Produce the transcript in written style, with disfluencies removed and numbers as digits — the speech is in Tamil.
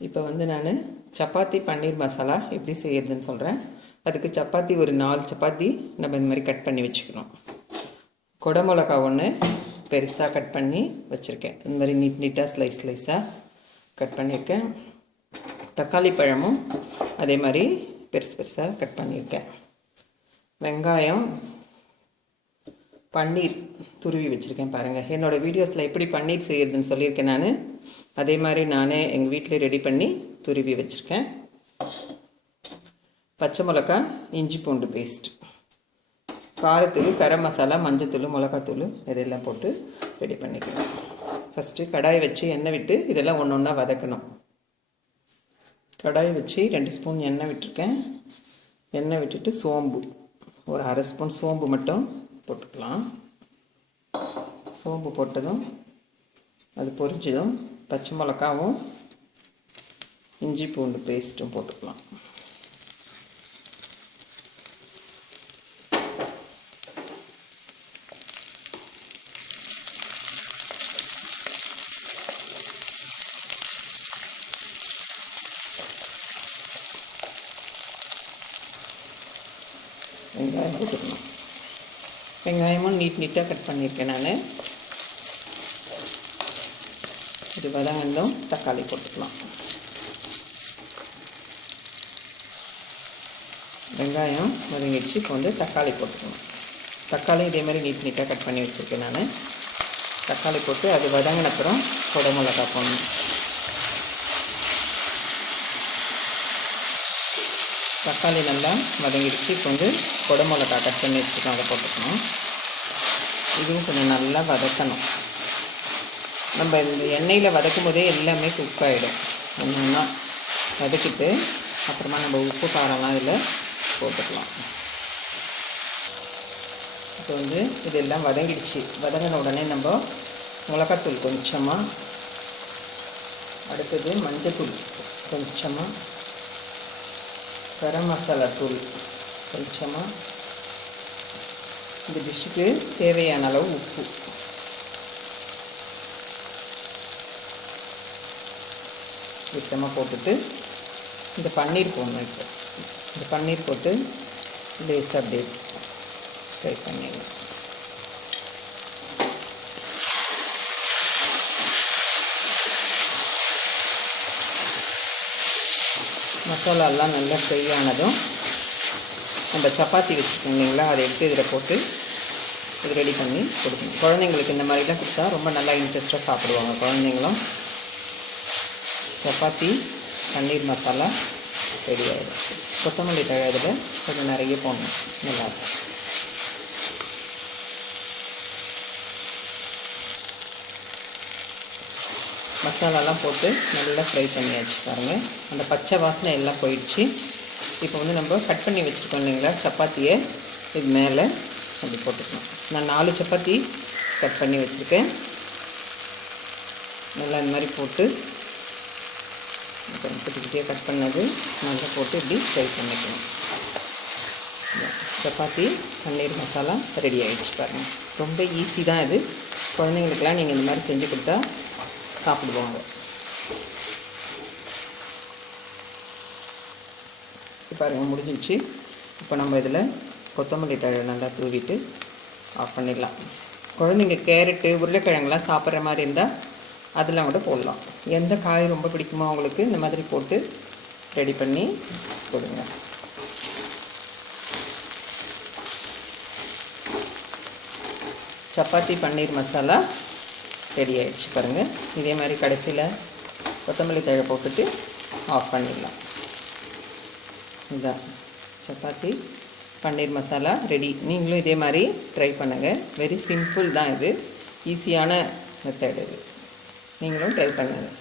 இப்போ வந்து நான் சப்பாத்தி பன்னீர் மசாலா எப்படி செய்யறதுன்னு சொல்கிறேன். அதுக்கு சப்பாத்தி ஒரு 4 சப்பாத்தி நம்ம இந்த மாதிரி கட் பண்ணி வச்சுக்கணும். குடமிளகா ஒன்று பெருசாக கட் பண்ணி வச்சுருக்கேன். இந்த மாதிரி நீட்டாக ஸ்லைஸாக கட் பண்ணியிருக்கேன். தக்காளி பழமும் அதே மாதிரி பெருசாக கட் பண்ணியிருக்கேன். வெங்காயம், பன்னீர் துருவி வச்சுருக்கேன். பாருங்கள், என்னோடய வீடியோஸில் எப்படி பன்னீர் செய்யறதுன்னு சொல்லியிருக்கேன். நான் அதே மாதிரி நானே எங்கள் வீட்டில் ரெடி பண்ணி துருவி வச்சுருக்கேன். பச்சை மிளகா, இஞ்சி பூண்டு பேஸ்ட், காரத்தூள், கரம் மசாலா, மஞ்சத்தூள், மிளகாத்தூள் இதெல்லாம் போட்டு ரெடி பண்ணிக்கலாம். ஃபஸ்ட்டு கடாய் வச்சு எண்ணெய் விட்டு இதெல்லாம் ஒன்று ஒன்றா வதக்கணும். கடாய் வச்சு 2 ஸ்பூன் எண்ணெய் விட்டுருக்கேன். எண்ணெய் விட்டுட்டு சோம்பு ஒரு 1/2 ஸ்பூன் சோம்பு மட்டும் போட்டுக்கலாம். சோம்பு போட்டதும் அது பொரிஞ்சதும் பச்சை மிளகாவும் இஞ்சி பூண்டு பேஸ்ட்டும் போட்டுக்கலாம். வெங்காயம் போட்டுக்கணும். வெங்காயமும் நீட்டாக கட் பண்ணியிருக்கேன் நான். இது வதங்கந்தும் தக்காளி போட்டுக்கலாம். வெங்காயம் வதங்கிடுச்சு. இப்போ வந்து தக்காளி போட்டுக்கணும். தக்காளி இதே மாதிரி நீட்டாக கட் பண்ணி வச்சுருக்கேன் நான். தக்காளி போட்டு அது வதங்கின அப்புறம் குடமிளகா போடணும். தக்காளி நல்லா வதங்கிடுச்சு. இப்போ வந்து குடமிளகா கட் பண்ணி வச்சுருக்கோம், அதை போட்டுக்கணும். இதுவும் கொஞ்சம் நல்லா வதக்கணும். நம்ம இந்த எண்ணெயில் வதக்கும் போதே எல்லாமே குக் ஆகிடும். ஒன்றா வதக்கிட்டு அப்புறமா நம்ம உப்பு காரம்லாம் இதில் போட்டுக்கலாம். இப்போ வந்து இதெல்லாம் வதங்கிடுச்சு. வதங்கின உடனே நம்ம மிளகாத்தூள் கொஞ்சமாக, அடுத்தது மஞ்சத்தூள் கொஞ்சமாக, கரம் மசாலா தூள் கொஞ்சமாக, இந்த டிஷ்ஷுக்கு தேவையான அளவு உப்பு, சுத்தமாக போட்டுட்டு இந்த பன்னீர் போடணும். இப்போ இந்த பன்னீர் போட்டு லேசாக அப்படியே ஃப்ரை பண்ணிடலாம். மசாலாலாம் நல்லா ஃப்ரை ஆனதும் நம்ம சப்பாத்தி வச்சுருக்கோம் இல்லைங்களா, அதை எடுத்து இதில் போட்டு இது ரெடி பண்ணி கொடுக்கணும். குழந்தைங்களுக்கு இந்த மாதிரிலாம் கொடுத்தா ரொம்ப நல்லா இன்ட்ரெஸ்ட்டாக சாப்பிடுவாங்க குழந்தைங்களும். சப்பாத்தி பன்னீர் மசாலா ரெடி ஆகிடும். கொத்தமல்லி தழை இதில் கொஞ்சம் நிறைய போடணும், நல்லாயிருக்கும். மசாலாலாம் போட்டு நல்லா ஃப்ரை பண்ணியாச்சு. பாருங்கள், அந்த பச்சை வாசனை எல்லாம் போயிடுச்சு. இப்போ வந்து நம்ம கட் பண்ணி வச்சுருக்கோம் இல்லைங்களா சப்பாத்தியை, இது மேலே அப்படி போட்டுக்கணும். நான் 4 சப்பாத்தி கட் பண்ணி வச்சுருக்கேன். நல்லா இந்த மாதிரி போட்டு அப்புறம் குட்டியாக கட் பண்ணது நல்லா போட்டு இப்படி ஃப்ரை பண்ணிக்கணும். சப்பாத்தி பன்னீர் மசாலா ரெடி ஆகிடுச்சு. பாருங்கள், ரொம்ப ஈஸி தான் இது. குழந்தைங்களுக்கெல்லாம் நீங்கள் இந்த மாதிரி செஞ்சு கொடுத்தா சாப்பிடுவாங்க. பாருங்கள், முடிஞ்சிச்சு. இப்போ நம்ம இதில் கொத்தமல்லி தழை நல்லா தூவிட்டு ஆஃப் பண்ணிடலாம். குழந்தைங்க கேரட்டு, உருளைக்கிழங்குலாம் சாப்பிட்ற மாதிரி இருந்தால் அதெல்லாம் கூட போடலாம். எந்த காய் ரொம்ப பிடிக்குமோ அவங்களுக்கு இந்த மாதிரி போட்டு ரெடி பண்ணி கொடுங்க. சப்பாத்தி பன்னீர் மசாலா ரெடி ஆகிடுச்சு. பாருங்கள், இதே மாதிரி கடைசியில் கொத்தமல்லி தழை போட்டுட்டு ஆஃப் பண்ணிடலாம். இதுதான் சப்பாத்தி பன்னீர் மசாலா ரெடி. நீங்களும் இதே மாதிரி ட்ரை பண்ணுங்கள். வெரி சிம்பிள் தான் இது, ஈஸியான மெத்தட் இது. நீங்களும் ட்ரை பண்ணுங்கள்.